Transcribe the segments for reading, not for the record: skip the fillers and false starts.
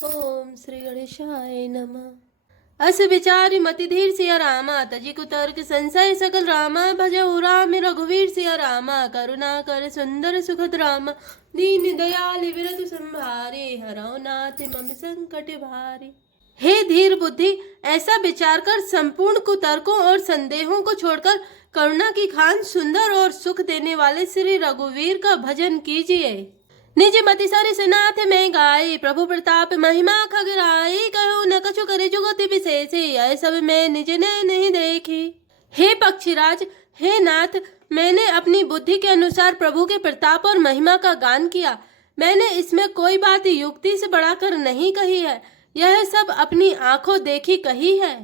ओम श्री गणेशाय नमः। अस विचारि मति धीर सिया रामा, तजि कुतर्क संशय सकल रामा। भजहु राम रघुवीर सिया रामा, करुणा कर सुंदर सुखद रामा। दीन दयाल विरतु संभारे, हरौ नाथ मम संकट भारे। हे धीर बुद्धि, ऐसा विचार कर संपूर्ण कुतर्कों और संदेहों को छोड़कर करुणा की खान सुंदर और सुख देने वाले श्री रघुवीर का भजन कीजिए। निज मति सरिस नाथ में गाई, प्रभु प्रताप महिमा खगराई। कहो न कछु करे जुगति विशेषी, यह सब मैं निज ने नहीं देखी। हे पक्षीराज, हे नाथ, मैंने अपनी बुद्धि के अनुसार प्रभु के प्रताप और महिमा का गान किया। मैंने इसमें कोई बात युक्ति से बढ़ाकर नहीं कही है, यह सब अपनी आंखों देखी कही है।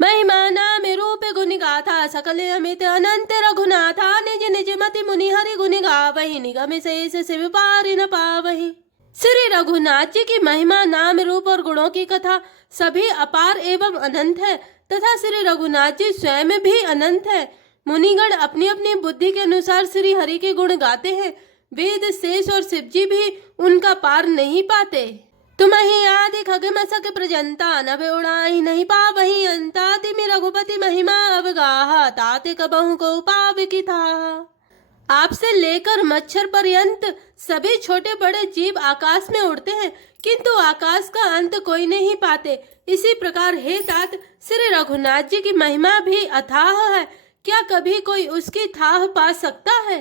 महिमा नाम रूप गुण गाथा, सकल अमित अनंत रघुनाथा। निज निज मति मुनि हरि गुण गावहि, निगम शेष शिव पारि न पावहि। श्री रघुनाथ जी की महिमा नाम रूप और गुणों की कथा सभी अपार एवं अनंत है, तथा श्री रघुनाथ जी स्वयं भी अनंत है। मुनिगण अपनी अपनी बुद्धि के अनुसार श्री हरि के गुण गाते हैं। वेद शेष और शिव जी भी उनका पार नहीं पाते। तुम्हि आदि खग मसक प्रजंता, नभ उड़ाई नहीं पावहि अंता। तिमि रघुपति महिमा अवगाहा, ताते कबहु को पाव की था। आपसे लेकर मच्छर पर्यंत सभी छोटे बड़े जीव आकाश में उड़ते हैं, किंतु आकाश का अंत कोई नहीं पाते। इसी प्रकार हे तात, श्री रघुनाथ जी की महिमा भी अथाह है, क्या कभी कोई उसकी थाह पा सकता है।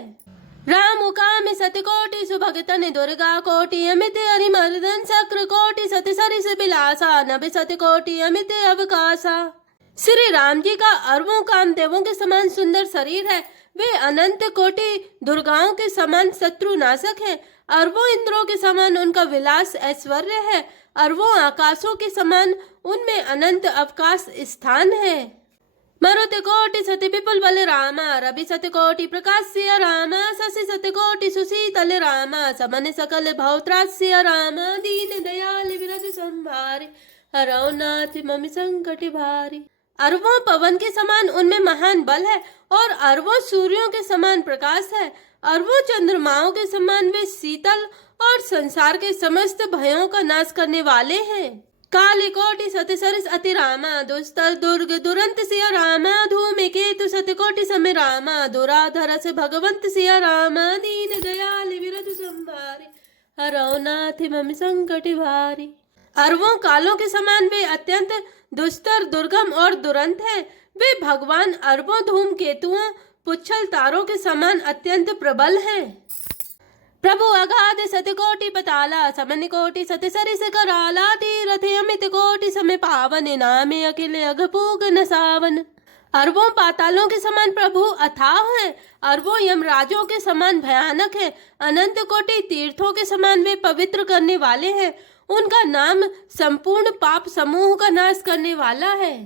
राम काम सतकोटि सुभगतन, दुर्गा कोटि अमित हरिमर्दन। शक्र कोटि सति सरिस बिलासा, नभ सतकोटि अमित अवकाशा। श्री राम जी का अरबों कामदेवों के समान सुंदर शरीर है। वे अनंत कोटि दुर्गाओं के समान शत्रु नाशक है। अरबों इंद्रों के समान उनका विलास ऐश्वर्य है। अरबों आकाशों के समान उनमें अनंत अवकाश स्थान है। मरुत कोटि सति विपुल बल रामा, रवि सत कोटि प्रकाश सिया रामा। शशि सत कोटि सुशीतल रामा, समन सकल भवत्रास सिया रामा। दीन दयाल विरत संभारे, हरौ नाथ मम संकट भारे। अरबों पवन के समान उनमें महान बल है, और अरबों सूर्यों के समान प्रकाश है। अरबों चंद्रमाओं के समान वे शीतल और संसार के समस्त भयों का नाश करने वाले हैं। काली कोटि सति सरिस अति रामा, दुस्तर दुर्ग दुरंत सिया रामा। धूमि केतु सति कोटि समय रामा, दुराधर से भगवंत सिया रामा। दीन दयाल विरत संभारे, हरौ नाथ मम संकट भारी। अरबों कालों के समान वे अत्यंत दुस्तर दुर्गम और दुरंत है। वे भगवान अरबों धूम केतुओं पुच्छल तारों के समान अत्यंत प्रबल हैं। प्रभु अगाध सति कोटि पताला, समन कोटि सति सरिस कराला। तीरथ अमित कोटि समय पावन, नामे अखिल अघपूग न सावन। अरबों पातालों के समान प्रभु अथाह है। अरबों यमराजों के समान भयानक है। अनंत कोटि तीर्थों के समान वे पवित्र करने वाले हैं। उनका नाम संपूर्ण पाप समूह का नाश करने वाला है।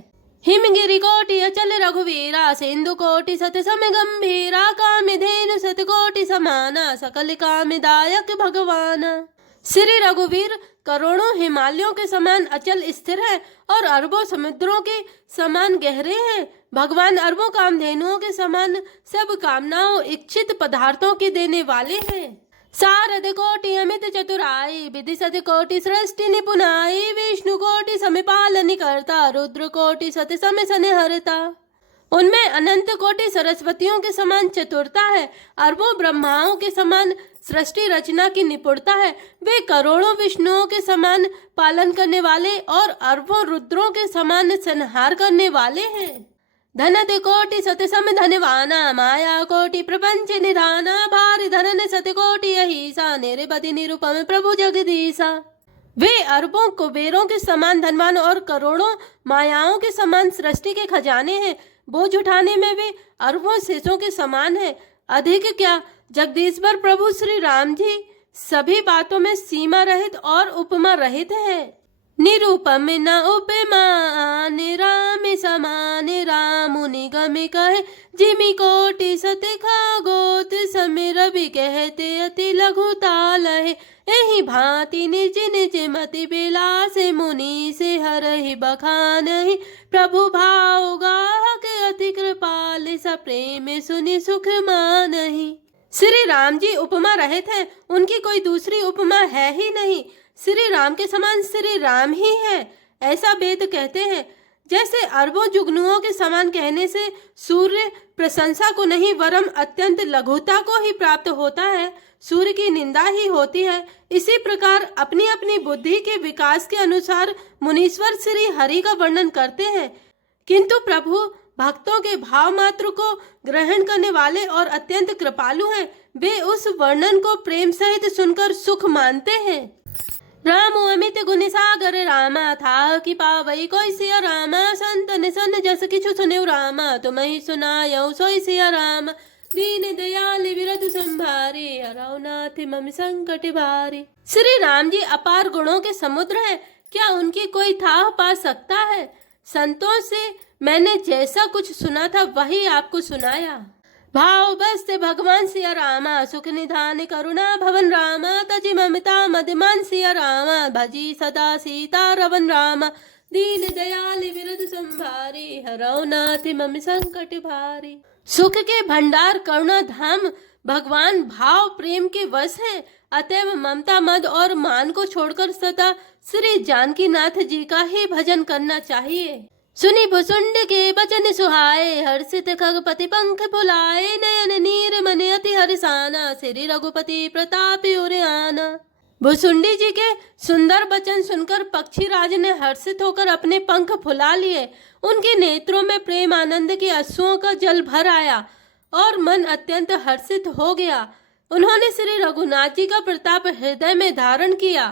हिमगिरि कोटि अचल रघुवीरा, सिंधु कोटि सत सम गंभीरा। कामधेनु सत कोटि समाना, सकल कामदायक भगवाना। श्री रघुवीर करोड़ों हिमालयों के समान अचल स्थिर है, और अरबों समुद्रों के समान गहरे हैं। भगवान अरबों कामधेनुओं के समान सब कामनाओं इच्छित पदार्थों की देने वाले हैं। शारद कोटि अमित चतुराई, विधि सति कोटि सृष्टि निपुनाई। विष्णु कोटि समय पालन करता, रुद्र कोटि सति समय संहरता। उनमें अनंत कोटि सरस्वतियों के समान चतुरता है। अरबों ब्रह्माओं के समान सृष्टि रचना की निपुणता है। वे करोड़ों विष्णुओं के समान पालन करने वाले, और अरबों रुद्रों के समान संहार करने वाले हैं। धनत कोटि सति सम धनवाना, माया कोटि प्रपंच निधाना। भारि धरन सति कोटि अहिसा, निरवधि निरुपम प्रभु जगदीसा। वे अरबों कुबेरों के समान धनवान और करोड़ों मायाओं के समान सृष्टि के खजाने हैं। बोझ उठाने में वे अरबों शेषों के समान है। अधिक क्या, जगदीश्वर प्रभु श्री राम जी सभी बातों में सीमा रहित और उपमा रहित है। निरूपम न उपमा, राम समान। राम निगम कहे, जिमि कोटि सति खागोत। समय रवि कहते अति लघु ताल है। एहि भांति निज निज मति बिलासे, मुनि से हरहि बखानहि। प्रभु भाव गाहक अति कृपाल, सप्रेम सुनि सुख मानहि। श्री राम जी उपमा रहित हैं, उनकी कोई दूसरी उपमा है ही नहीं। श्री राम के समान श्री राम ही है, ऐसा वेद कहते हैं। जैसे अरबों जुगनुओं के समान कहने से सूर्य प्रशंसा को नहीं वरम अत्यंत लघुता को ही प्राप्त होता है, सूर्य की निंदा ही होती है। इसी प्रकार अपनी अपनी बुद्धि के विकास के अनुसार मुनीश्वर श्री हरि का वर्णन करते हैं, किंतु प्रभु भक्तों के भाव मात्र को ग्रहण करने वाले और अत्यंत कृपालु हैं। वे उस वर्णन को प्रेम सहित सुनकर सुख मानते हैं। रामो अमित गुण सागर रामा था कि पावई कोई सिया रामा, संत निसन जस किछु सुनिउ रामा, तुम्हें सुनायौ सोई सिया राम। दीन दयाल विरधु संभारे, हरौ नाथ मम संकट भारे। श्री राम जी अपार गुणों के समुद्र हैं, क्या उनकी कोई थाह पा सकता है। संतों से मैंने जैसा कुछ सुना था वही आपको सुनाया। भाव बस भगवान सिया रामा, सुख निधान करुणा भवन रामा, तजि ममता मदमान सिया रामा, भजी सदा सीता रवन रामा। दीन दयाल विरधु संभारे, हरौ नाथ मम संकट भारे। सुख के भंडार करुणा धाम भगवान भाव प्रेम के वश हैं, अतएव ममता मद और मान को छोड़कर सदा श्री जानकी नाथ जी का ही भजन करना चाहिए। सुनी भुसुंड के बचन सुहाए, हर्षित खगपति पंख फुलाए, नयन नीर मन अति हर्षाना, श्री रघुपति प्रताप उरयाना। भुसुंडी जी के सुंदर वचन सुनकर पक्षी राज ने हर्षित होकर अपने पंख फुला लिए। उनके नेत्रों में प्रेम आनंद के अश्रुओं का जल भर आया और मन अत्यंत हर्षित हो गया। उन्होंने श्री रघुनाथ जी का प्रताप हृदय में धारण किया।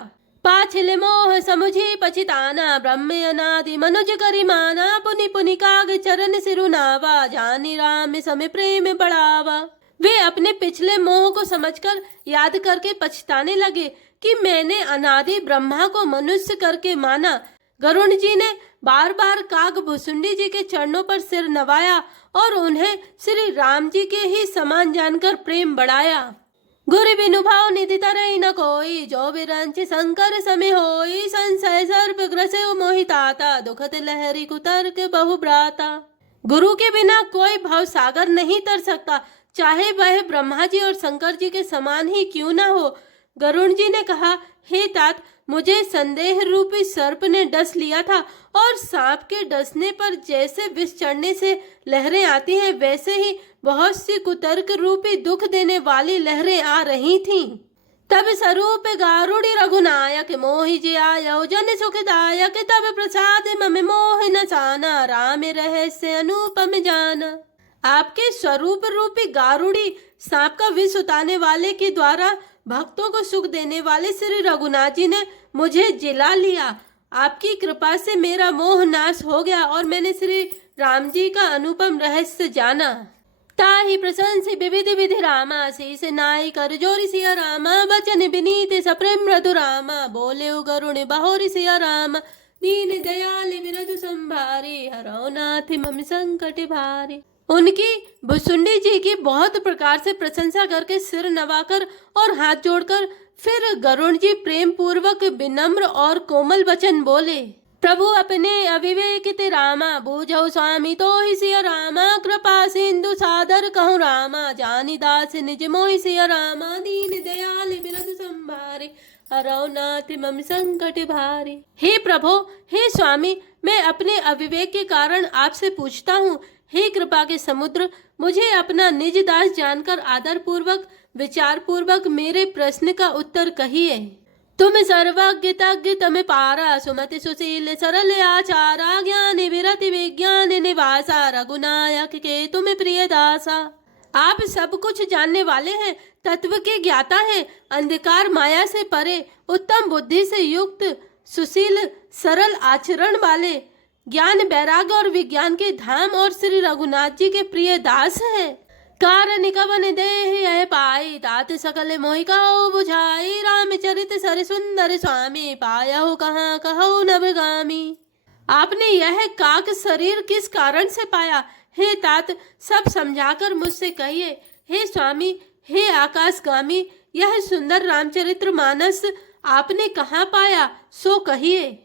पाछिल मोह समुझी पछिताना, ब्रह्म अनादि मनुज करिमाना, पुनि पुनि काग चरण सिरुनावा, जानी राम सम प्रेम बढ़ावा। वे अपने पिछले मोह को समझकर याद करके पछताने लगे कि मैंने अनादि ब्रह्मा को मनुष्य करके माना। गरुण जी ने बार बार काग भुसुंडी जी के चरणों पर सिर नवाया और उन्हें श्री राम जी के ही समान जानकर प्रेम बढ़ाया। गुरु बिनु भाव निधि तरई न कोई, जो विरंच शंकर समय होई, संशय सर्प ग्रसे मोहिताता, दुखत लहरी कुतर्क बहु भ्राता। गुरु के बिना कोई भाव सागर नहीं तर सकता, चाहे वह ब्रह्मा जी और शंकर जी के समान ही क्यों ना हो। गरुण जी ने कहा, हे तात, मुझे संदेह रूपी सर्प ने डस लिया था और सांप के डसने पर जैसे विष चढ़ने से लहरें आती हैं, वैसे ही बहुत सी कुतर्क रूपी दुख देने वाली लहरें आ रही थीं। तब स्वरूप गारुड़ी रघुनायक, मोहि जे आयो जन सुखदायक, तब प्रसाद मम मोह न साना, राम रहस्य अनुपम जाना। आपके स्वरूप रूपी गारुड़ी सांप का विष उतारने वाले के द्वारा भक्तों को सुख देने वाले श्री रघुनाथ जी ने मुझे जिला लिया। आपकी कृपा से मेरा मोह नाश हो गया और मैंने श्री राम जी का अनुपम रहस्य जाना। ताहि प्रशंसी विविध विधि रामा, शीस नाई कर जोरी सिया रामा, बचन विनीत सप्रेम मृदु रामा, बोले गरुण बहोरी सिया रामा। दीन दयाल विरधु संभारे, हरौ नाथ मम संकट भारे। उनकी भुसुंडी जी की बहुत प्रकार से प्रशंसा करके सिर नवाकर और हाथ जोड़कर फिर गरुण जी प्रेम पूर्वक विनम्र और कोमल वचन बोले। प्रभु अपने अविवेक ते रामा, बूझौ स्वामी तो ही सिया रामा, कृपा सिंधु सादर कहूँ रामा, जानी दास निज मोहि सिया रामा। दीन दयाल विरधु संभारे, हरौ नाथ मम संकट भारे। हे प्रभु, हे स्वामी, मैं अपने अविवेक के कारण आपसे पूछता हूँ। हे कृपा के समुद्र, मुझे अपना निज दास जानकर आदर पूर्वक विचार पूर्वक मेरे प्रश्न का उत्तर कहिए। तुम सर्वज्ञ तज्ञ तम पारा, सुमति सुशील सरल आचारा, ज्ञान विरति विज्ञान निवासा, रघुनायक के तुम प्रिय दासा। आप सब कुछ जानने वाले हैं, तत्व के ज्ञाता हैं, अंधकार माया से परे, उत्तम बुद्धि से युक्त, सुशील सरल आचरण वाले, ज्ञान वैराग्य और विज्ञान के धाम और श्री रघुनाथ जी के प्रिय दास हैं। कारण कवन देह यह पाई, तात सकल मोहि कहो बुझाई, रामचरित सर सुंदर स्वामी, पायहु कहाँ कहो नवगामी। आपने यह काक शरीर किस कारण से पाया, हे तात सब समझाकर मुझसे कहिए। हे स्वामी, हे आकाशगामी, यह सुंदर रामचरित्र मानस आपने कहाँ पाया, सो कहिए।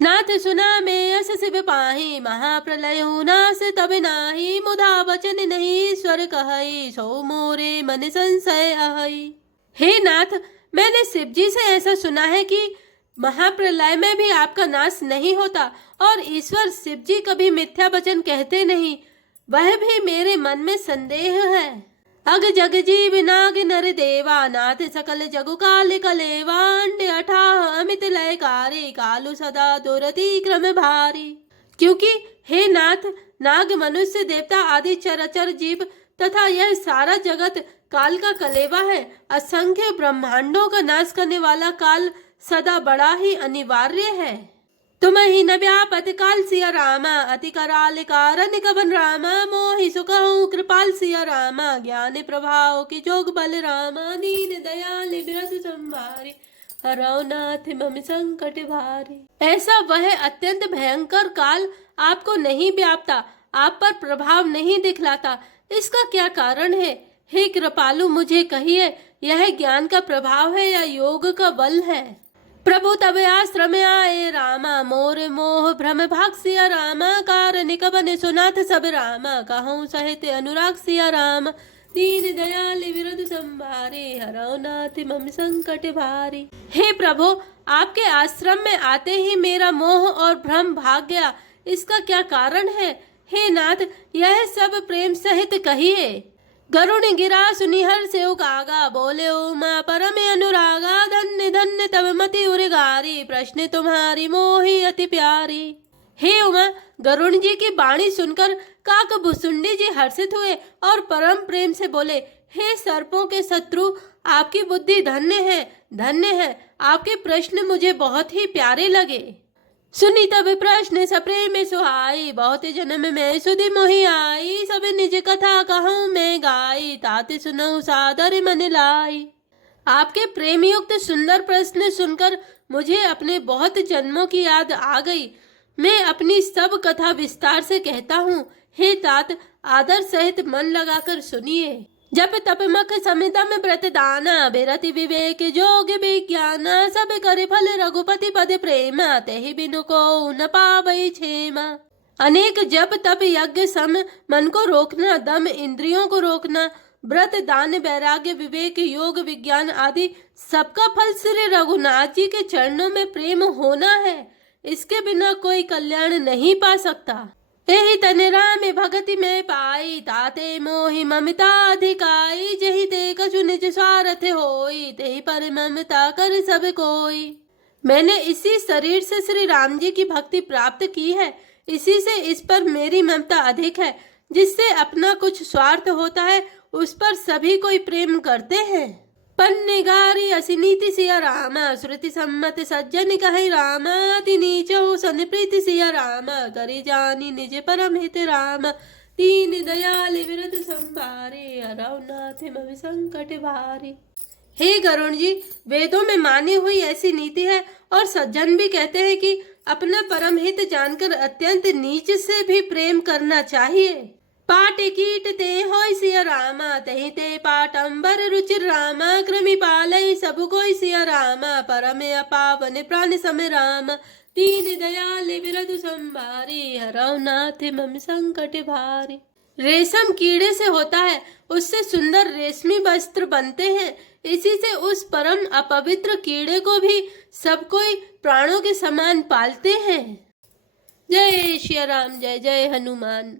नाथ सुना में अस शिव पाही, महाप्रलय नाश तब नाही, मुधा वचन नहीं स्वर कहई, सो मोरे मन संशय अहई। हे नाथ, मैंने शिव जी से ऐसा सुना है कि महाप्रलय में भी आपका नाश नहीं होता और ईश्वर शिव जी कभी मिथ्या वचन कहते नहीं, वह भी मेरे मन में संदेह है। अग जग जीव नाग नर देवा नाथ सकल जगु काल कलेवा अंडे अठाह अमित लयकारी कालु सदा दुरति क्रम भारी। क्योंकि हे नाथ, नाग मनुष्य देवता आदि चराचर जीव तथा यह सारा जगत काल का कलेवा है। असंख्य ब्रह्मांडों का नाश करने वाला काल सदा बड़ा ही अनिवार्य है। तुम ही न व्यापत काल सिया रामा अति कराल कारण कवन रामा मोहि सुखहु कृपाल सिया रामा ज्ञान प्रभाव की जोग बल रामा दीन दयाल बिरद संभारी हरौ नाथ मम संकट भारी। ऐसा वह अत्यंत भयंकर काल आपको नहीं व्यापता, आप पर प्रभाव नहीं दिखलाता, इसका क्या कारण है? हे कृपालु, मुझे कहिए, यह ज्ञान का प्रभाव है या योग का बल है? प्रभु तब आश्रम आए रामा मोर मोह भ्रम भाग सिया रामा कारण कवन सुनाथ सब रामा कहूँ सहित अनुराग सिया राम दीन दयाल विरद संभारे हरौ नाथ मम संकट भारी। हे प्रभु, आपके आश्रम में आते ही मेरा मोह और भ्रम भाग गया, इसका क्या कारण है? हे नाथ, यह सब प्रेम सहित कहिए। गरुण गिरा सुनिहर से उकागा बोले उमा परम अनुरागा धन्य धन्य तब मति उर्गारी प्रश्न तुम्हारी मोही अति प्यारी। हे उमा, गरुण जी की वाणी सुनकर काक भुसुंडी जी हर्षित हुए और परम प्रेम से बोले, हे सर्पों के शत्रु, आपकी बुद्धि धन्य है, धन्य है। आपके प्रश्न मुझे बहुत ही प्यारे लगे। सुनी तब प्रश्न सप्रेम सुहाई बहुत जन्म में सुधि मोहि आई सब निज कथा कहूँ मैं गाई ताते सुनहु सादर मन लाई। आपके प्रेम युक्त सुंदर प्रश्न सुनकर मुझे अपने बहुत जन्मों की याद आ गई। मैं अपनी सब कथा विस्तार से कहता हूँ। हे तात, आदर सहित मन लगाकर सुनिए। जप तप मख समितम व्रत दाना बिरति विवेक जोग विज्ञान सब करे फल रघुपति पद प्रेम तेहि बिनु को न पावई क्षेमा। अनेक जप तप यज्ञ सम मन को रोकना, दम इंद्रियों को रोकना, व्रत दान वैराग्य विवेक योग विज्ञान आदि सबका फल श्री रघुनाथ जी के चरणों में प्रेम होना है। इसके बिना कोई कल्याण नहीं पा सकता। एहि तने राम भगति में पाई ताते मोहि ममता अधिकाई जहि ते कछु निज स्वार्थ होई तेहि पर ममता कर सब कोई। मैंने इसी शरीर से श्री राम जी की भक्ति प्राप्त की है, इसी से इस पर मेरी ममता अधिक है। जिससे अपना कुछ स्वार्थ होता है उस पर सभी कोई प्रेम करते हैं। पन्नेगारी असी नीति सिया रामा श्रुति सम्मत सज्जन कहि रामा अति नीचो सन प्रीति सिया रामा करी जानी निज परम हित राम दीन दयाल विरद संभारे हरौ नाथ मम संकट भारी। हे गरुण जी, वेदों में मानी हुई ऐसी नीति है और सज्जन भी कहते हैं कि अपना परम हित जानकर अत्यंत नीच से भी प्रेम करना चाहिए। पाट कीट ते होय सिया रामा तहि ते पाटंबर रुचिर रामा कृमि पालय सब कोई सिया रामा परम अपावन प्राण सम राम दीन दयाल विरद संभारी हरौ नाथ मम संकट भारी। रेशम कीड़े से होता है, उससे सुंदर रेशमी वस्त्र बनते हैं। इसी से उस परम अपवित्र कीड़े को भी सब कोई प्राणों के समान पालते हैं। जय श्री राम, जय जय हनुमान।